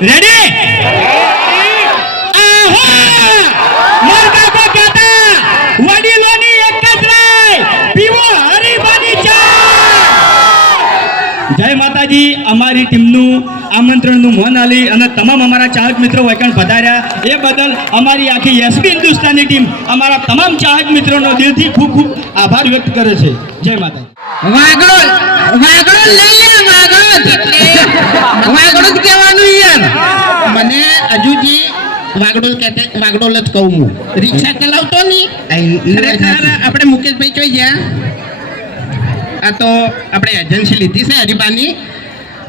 Ready જય માતાજી, અમારી ટીમનું આમંત્રણનું મોન આલી અને તમામ અમારા ચાહક મિત્રો વૈકણ પધાર્યા. એ બદલ અમારી આખી એસબી હિન્દુસ્તાની ટીમ અમારા તમામ ચાહક મિત્રોનો દિલથી ખૂબ ખૂબ આભાર વ્યક્ત કરે છે. જય માતાજી. વાગડો વાગડો જ કહેવાનું યાર મને હજુજી વાગડો કહેતે વાગડો જ કહું હું. રિક્ષા ચલાવતો નહીં. ખરેખર આપણે મુકેશભાઈ જોઈ ગયા? આ તો આપણે એજન્સી લીધી છે હરિબાની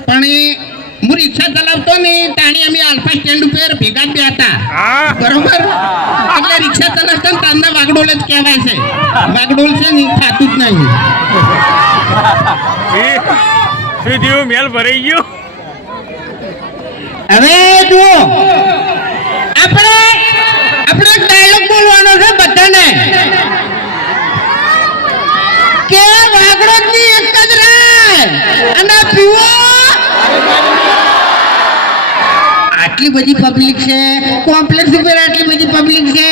પણ હું રિક્ષા ચલાવતો નહીં. તાણી અમે આલ્ફા સ્ટેન્ડ ઉપર ભેગા જ હતા બરોબર? આપણે રિક્ષા ચલાવતા ને તારના વાગડોલ જ કહેવાય છે. વાગડોલ છે ને ખાતું જ નહીં. શું મેલ ભરાઈ ગયો. હવે જુઓ. આપણે, આપણો ડાયલોગ બોલવાનો છે બધાને. કે વાગડો ની એક જ રાય. અને પીવો આટલી બધી પબ્લિક છે. કોમ્પ્લેક્સ ઉપર આટલી બધી પબ્લિક છે.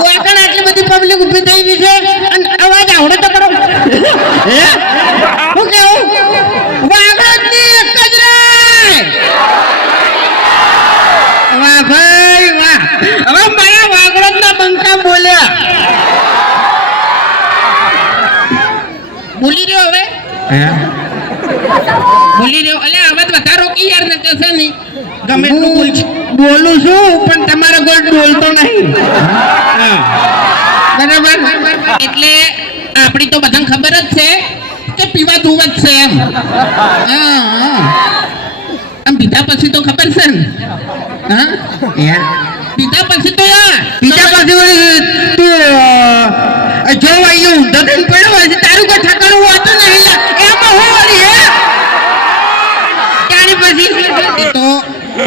કોઈ પણ આટલી બધી પબ્લિક ઊભી થઈ ગઈ છે. અને અવાજ આવડે તો કરો. હું કેવું વાગડો ની એક જ રાય વાહ ભાઈ વાહ હવે મારા વાગડોના બંકા બોલ્યા બોલી રહ્યો હવે? ભૂલી રહ્યો? એટલે અવાજ વધારો કે યાર ને કસે નહીં ગમે એટલું બોલ બોલું છું પણ તમારો કોઈ બોલતો નહીં. બરાબર? એટલે આપણી તો બધાને ખબર જ છે કે પીવા ધુવ જ છે એમ. આમ પીધા પછી તો ખબર છે ને. હા? પીધા પાસે તો યાર. પાસે તું જો અહીંયા ઊંધો થઈને પડ્યો હોય છે તારું કોઈ ઠકાણું હોતું નહીં. એમાં હું વળી હે? ત્યારે પછી? તો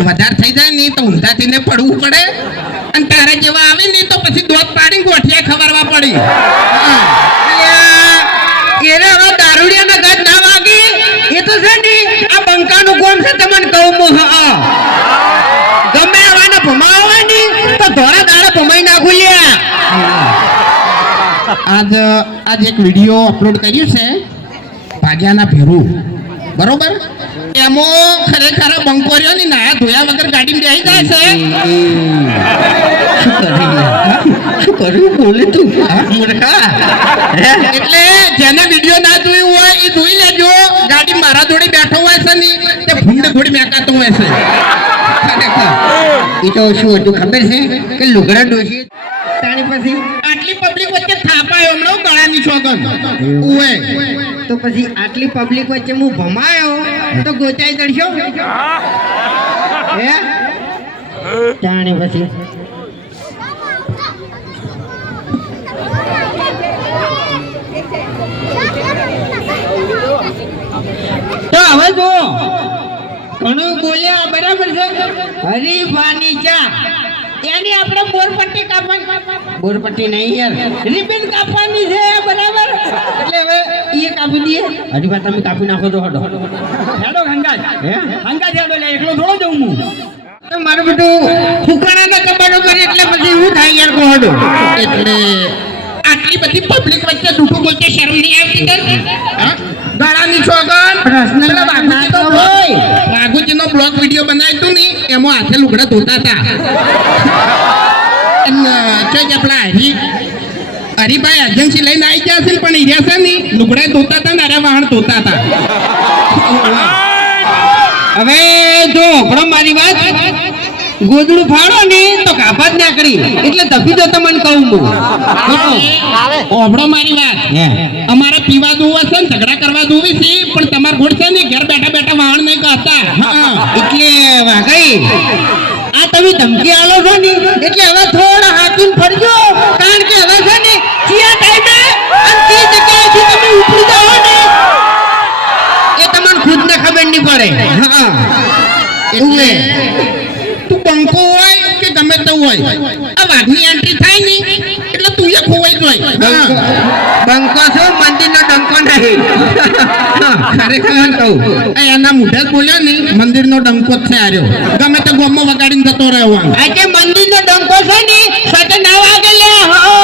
વધારે થઈ જાય ને તો ઊંધા થઈને પડવું પડે. અને તારે જેવા આવે ને તો પછી દોત પાડી ગોઠિયા ખબરવા પડી. એને હવે દારૂડિયાના ગજ ના વાગી. એ તો છે ને આ બંકાનું કોણ છે તમને કહું હું હા ગમે આવાના ભમાવા હોય ને ધોળા દાડા પમાઈ નાખું લ્યા. આજ આજ એક વીડિયો અપલોડ કર્યું છે. ભાગ્યાના ભેરું. બરોબર? એમો ખરેખર બંકો રહ્યો ને નાયા ધોયા વગર ગાડી બેસી જાય છે. શું કરી શું કર્યું? બોલે તું. મૂર્ખા. એટલે જેને વીડિયો ના જોયું હોય એ જોઈ લેજો. ગાડી મારા જોડે બેઠો હોય છે ને, તે ભૂંડ થોડી મેકાતો હોય છે. એ તો શું હતું ખબર છે? કે લુગડા ડોશી તાણી પછી આટલી પબ્લિક વચ્ચે થાપાયો હમણાં ગળાની છોગન ઉવે. તો પછી આટલી પબ્લિક વચ્ચે હું ભમાયો તો ગોચાઈ દળશો હે? તાણી પછી. તો હવે જો ઘણું બોલ્યા બરાબર છે? હરીફાની ચા. એની આપણે બોરપટ્ટી કાપવાની. બોરપટ્ટી નહીં યાર. રિબિન કાપવાની છે બરાબર? એટલે હવે એ કાપી દઈએ. હરીફા તમે કાપી નાખો તો હડો. હેડો હંગાજ હે? હંગાજ હેડો લે એકલો થોડો જઉં હું. તો મારું બધું ફૂકાણાના કબાડો કરે એટલે પછી હું થાય યાર હડો? એટલે આટલી બધી પબ્લિક વચ્ચે જૂઠું બોલતે શરમ નહીં આવતી તને? ગાળાની છોગન વાઘુજી વાઘુજીનો બ્લોગ વીડિયો બનાવ્યો તું નહીં એમાં હાથે લુગડા ધોતા હતા. ચોઈ પેલા હરી હરીભાઈ એજન્સી લઈને આવી ગયા છે પણ હીર્યા છે નહીં લુગડા ધોતા હતા ને અરે વાહણ ધોતા હતા. હવે જો હમણાં મારી વાત ગોદડું ફાડો ને તો કાપા જ ના કરી. એટલે તપી તો તમને કહું હું. ઓભળો મારી વાત. અમારે પીવા દોવા છે ને ઝઘડા કરવા દોવી છે પણ તમાર ઘોડ છે ને ઘર બેઠા બેઠા વાહણ નહીં કહેતા એટલે વાઘઈ આ તમે ધમકી આલો છો ને એટલે હવે થોડા હાથીને ફરજો કારણ કે હવે છે ને કયા ટાઈમે અને કઈ જગ્યાએથી તમે ઉપડી જાઓ ને એ તમને ખુદને ખબર નહીં પડે. હા. એટલે હોય. કે આ વાઘની એન્ટ્રી થાય નહીં એટલે તું એ ખોવાઈ જાય હા. છો મંદિરનો ડંકો નહીં. ખરેખર કહું. એના મોઢે ને મંદિરનો ડંકો જ છે આર્યો. ગમે તે ગોમો વગાડીને જતો રહ્યો આમ. આજે મંદિરનો ડંકો છે ને સાથે ના વાગે લે હો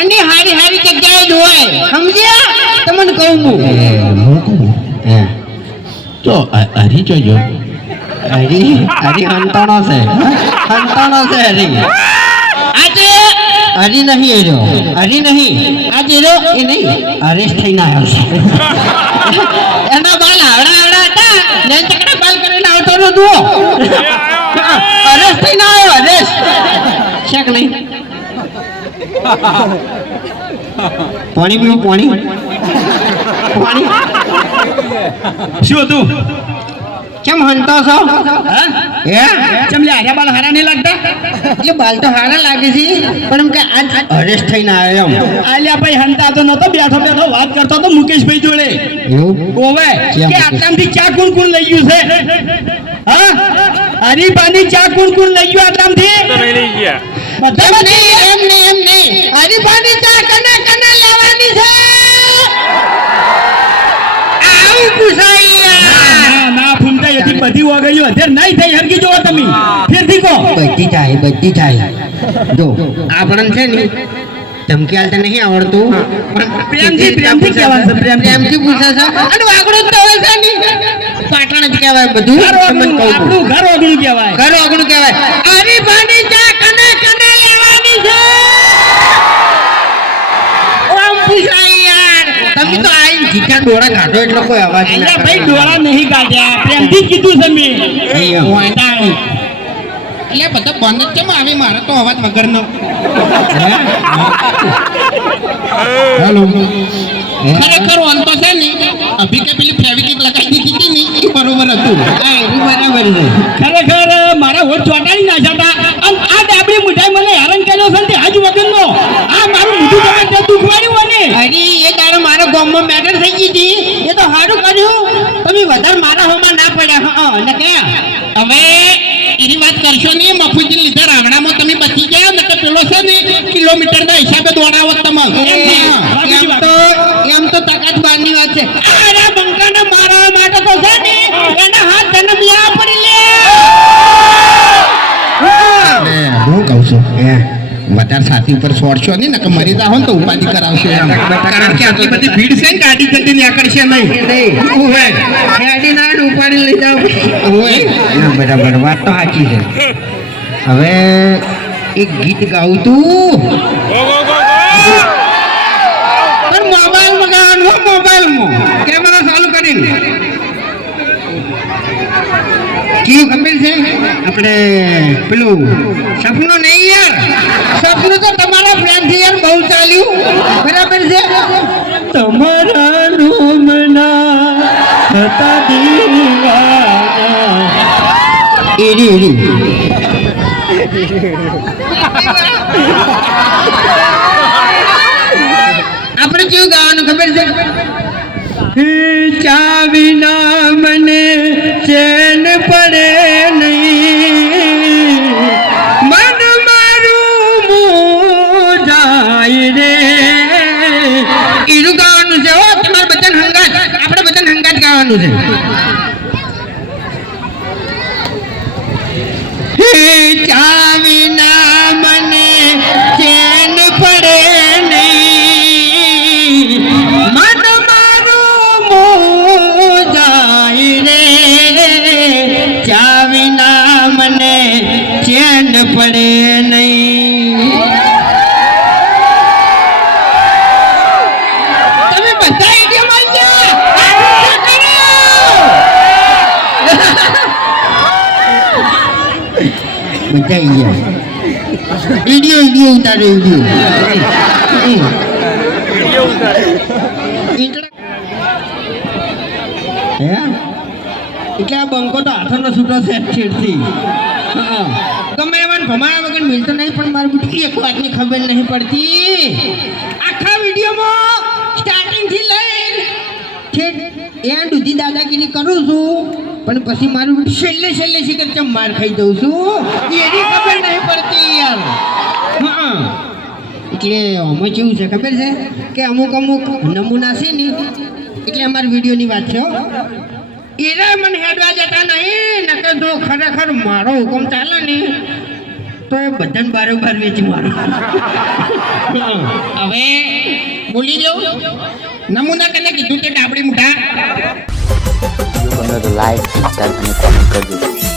અને હારી હારી જગ્યાએ જ હોય. સમજ્યા? તમને કહું હું. તો હરી જોજો. હરી હરી અંતણો છે. હંતાણો છે હરી આજે હરી નહીં એરો હરી નહીં. આજે એરો એ નહીં. અરેસ્ટ થઈને આવ્યો છે. એના બાલ આવડા આવડા હતા. ને ચકડા બાલ કરીને આવતો નો જુઓ. અરેસ્ટ થઈને આવ્યો અરેસ્ટ છે કે નહીં. પાણી પીવું, પાણી. પાણી. શું હતું? કેમ હંતો છો? હા? ચમ લે હારા બાલ હારા નહીં લાગતા? એટલે બાલ તો હારા લાગે છે પણ એમ કે આજ અરેસ્ટ થઈને આવ્યો એમ. આલ્યા ભાઈ હંતા તો નતો બેઠો બેઠો વાત કરતો તો મુકેશભાઈ જોડે. ઓવે કેમ કે આટલામથી ચા કોણ કોણ લઈ ગયું છે? હા? હરીબાની ચા કોણ કોણ લઈ ગયું આટલામથી? થી લઈ ગયા. બધા એમ નહીં એમ નહીં એમ નહીં. હરીફાની ચા બધી ઓગળ્યું અત્યારે નહીં થઈ હરકી જોવો તમે. ફેરથી કહો બધી થાય બધી થાય. જો. આપણને છે ને ધમકી હાલતા નહીં આવડતું. પણ પ્રેમથી- પ્રેમથી કહેવાનું છે, પ્રેમથી. પ્રેમથી પૂછે છે. અને વાગડું તો હોય છે ને. પાટણ જ કહેવાય બધું. તમને કહું આપણું ઘર ઓગણું કહેવાય. ઘર ઓગણું કહેવાય. હરીફાની ચા કને કને લેવાની છે? ઓમ પૂછાય યાર. તમે તો આઈ દોરા કાઢો એટલે કોઈ અવાજ નહીં અહીંયા ભાઈ દોરા નહીં કાઢ્યા પ્રેમથી કીધું છે મેં. એટલે બધા બંધ જ કેમ આવે? મારે તો અવાજ વગરનો. હેલો. ખરેખર વાંધો છે ને અભી કે પેલી ફેવિકિક લગાવી દીધી હતી ને એ બરોબર હતું. હા, એ બરાબર છે. ખરેખર મારા હોઠ ચોટાડી નાખ્યા હતા અને આ ડાબડી મુઠાઈ મને હેરાન કર્યો છે ને તે હજ વગરનો આ મારું મોઢું તમે તે દુખવાડ્યું મને અરે એ દાડો મારા ગામમાં મેટર થઈ ગઈ હતી એ તો સારું કર્યું તમે વધારે મારા હોમાં ના પડ્યા હા હવે એની વાત કરશો ને મફુજી લીધે રાવણામાં તમે બચી ગયા નકર પેલો છે ને કિલોમીટર ના હિસાબે દોડાવો તમે એમ તો એમ તો તાકાત બારની વાત છે. અરે બંકાને મારવા માટે તો છે ને એના હાથ જન્મ લેવા પડી લે. હું કહું છું વધારે સાથી ઉપર છોડશો નહીં ને કે મરી જાઓ ને તો ઉપાધિ કરાવશે એમ. કારણ કે આટલી બધી ભીડ છે ને ગાડી જલ્દી નીકળશે નહીં. ગાડી ના ઉપાડી લઈ જાવ. બરાબર વાત તો સાચી છે. હવે એક ગીત ગાવું તું. ગો ગો ગો ગો પણ મોબાઈલમાં. ગાવાનું મોબાઈલમાં કેમેરા ચાલુ કરીને. કેવું ખબર છે? આપણે પેલું સપનું નહીં યાર. તો તમારા ફ્રેન્ડ યાર બહુ ચાલ્યું. બરાબર છે? તમારા રૂમના હતા દીવાના. આપણે કેવું ગાવાનું ખબર છે? ચા ગાવાનું છે. હે ચા વિના મને ચેન પડે નહીં. મન મારું મોં જાય રે. ચા મને ચેન પડે નહીં તમે બધા idiom આવી બધા ગયો વીડિયો વીડિયો ઉતારે વીડિયો હે એટલે આ બંકો તો હાથોનો છૂટો સેટ છેડતી હા ગમે એવાને ભમાયા વગર મિલતો નહીં પણ મારી બુટકી એક વાતની ખબર નહીં પડતી આખા વિડીયોમાં સ્ટાર્ટિંગથી લઈને છેક એન્ડ સુધી દાદાગીરી કરું છું પણ પછી મારું છેલ્લે છેલ્લે શિખર ચમ માર ખાઈ દઉં છું? એની ખબર નહીં પડતી યાર. હા. એટલે આમાં કેવું છે ખબર છે કે અમુક અમુક નમૂના છે ને, એટલે અમારી વિડીયોની વાત છે. એરા મને હેડવા જતા નહીં, નકર જો ખરેખર મારો હુકમ ચાલે ને, તો એ બધાને બારોબાર વેચી મારો. હવે બોલી દઉં નમૂના કને કીધું કે ડાબડી મુઠા ગમે તો લાઈક સબસ્ક્રાઈબ અને કોમેન્ટ કરજો